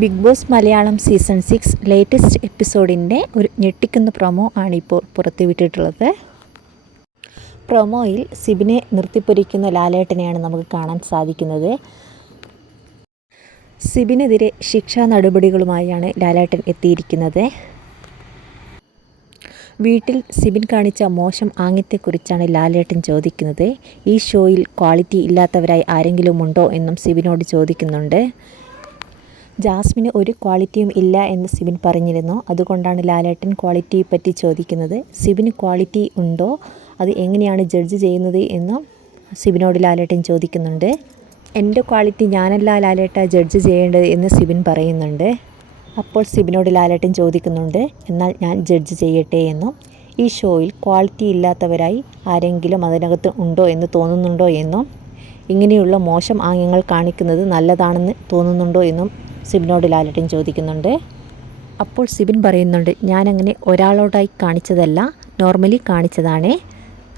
Big Boss Malayalam season six latest എപ്പിസോഡിന്റെ ഒരു ഞെട്ടിക്കുന്ന promo ആണിപ്പോൾ പുറത്തുവിട്ടിട്ടുള്ളത്. പ്രൊമോയിൽ സിബിനെ നിർത്തിപ്പൊരിക്കുന്ന ലാലേട്ടനെയാണ് നമുക്ക് കാണാൻ സാധിക്കുന്നത്. സിബിനെതിരെ ശിക്ഷാ നടപടികളുമായാണ് ലാലേട്ടൻ എത്തിയിരിക്കുന്നത്. വീട്ടിൽ സിബിൻ കാണിച്ച മോശം ആംഗ്യത്തെക്കുറിച്ചാണ് ലാലേട്ടൻ ചോദിക്കുന്നത്. ഈ ഷോയിൽ ക്വാളിറ്റി ഇല്ലാത്തവരായി ആരെങ്കിലും ഉണ്ടോ എന്നും സിബിനോട് ചോദിക്കുന്നുണ്ട്. ജാസ്മിന് ഒരു ക്വാളിറ്റിയും ഇല്ല എന്ന് സിബിൻ പറഞ്ഞിരുന്നു. അതുകൊണ്ടാണ് ലാലേട്ടൻ ക്വാളിറ്റിയെ പറ്റി ചോദിക്കുന്നത്. സിബിന് ക്വാളിറ്റി ഉണ്ടോ? അത് എങ്ങനെയാണ് ജഡ്ജ് ചെയ്യുന്നത് എന്നും സിബിനോട് ലാലേട്ടൻ ചോദിക്കുന്നുണ്ട്. എന്റെ ക്വാളിറ്റി ഞാനല്ല ലാലേട്ട ജഡ്ജ് ചെയ്യേണ്ടത് എന്ന് സിബിൻ പറയുന്നുണ്ട്. അപ്പോൾ സിബിനോട് ലാലേട്ടൻ ചോദിക്കുന്നുണ്ട്. എന്നാൽ ഞാൻ ജഡ്ജ് ചെയ്യട്ടെ എന്നും. ഈ ഷോയിൽ ക്വാളിറ്റി ഇല്ലാത്തവരായി ആരെങ്കിലും അതിനകത്ത് ഉണ്ടോ എന്ന് തോന്നുന്നുണ്ടോ എന്നും. ഇങ്ങനെയുള്ള മോശം ആംഗ്യങ്ങൾ കാണിക്കുന്നത് നല്ലതാണെന്ന് തോന്നുന്നുണ്ടോ എന്നും സിബിനോട് ലാലട്ടൻ ചോദിക്കുന്നുണ്ട്. അപ്പോൾ സിബിൻ പറയുന്നുണ്ട് ഞാനങ്ങനെ ഒരാളോടായി കാണിച്ചതല്ല നോർമലി കാണിച്ചതാണേ.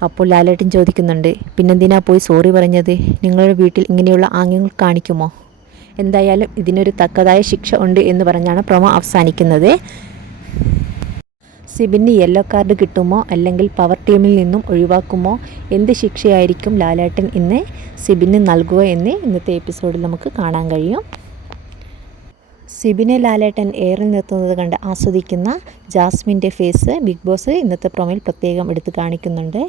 അപ്പോൾ ലാലേട്ടൻ ചോദിക്കുന്നുണ്ട് പിന്നെന്തിനാ പോയി സോറി പറഞ്ഞത്? നിങ്ങളുടെ വീട്ടിൽ ഇങ്ങനെയുള്ള ആംഗ്യങ്ങൾ കാണിക്കുമോ? എന്തായാലും ഇതിനൊരു തക്കതായ ശിക്ഷ ഉണ്ട് എന്ന് പറഞ്ഞാണ് പ്രൊമോ അവസാനിക്കുന്നത്. സിബിന് യെല്ലോ കാർഡ് കിട്ടുമോ? അല്ലെങ്കിൽ പവർ ടീമിൽ നിന്നും ഒഴിവാക്കുമോ? എന്ത് ശിക്ഷയായിരിക്കും ലാലേട്ടൻ ഇന്ന് സിബിന് നൽകുക എന്ന് ഇന്നത്തെ എപ്പിസോഡിൽ നമുക്ക് കാണാൻ കഴിയും. സിബിനെ ലാലേട്ടൻ എയറിൽ നിർത്തുന്നത് കണ്ട് ആസ്വദിക്കുന്ന ജാസ്മിന്റെ ഫേസ് ബിഗ് ബോസ് ഇന്നത്തെ പ്രൊമോയിൽ പ്രത്യേകം എടുത്ത് കാണിക്കുന്നുണ്ട്.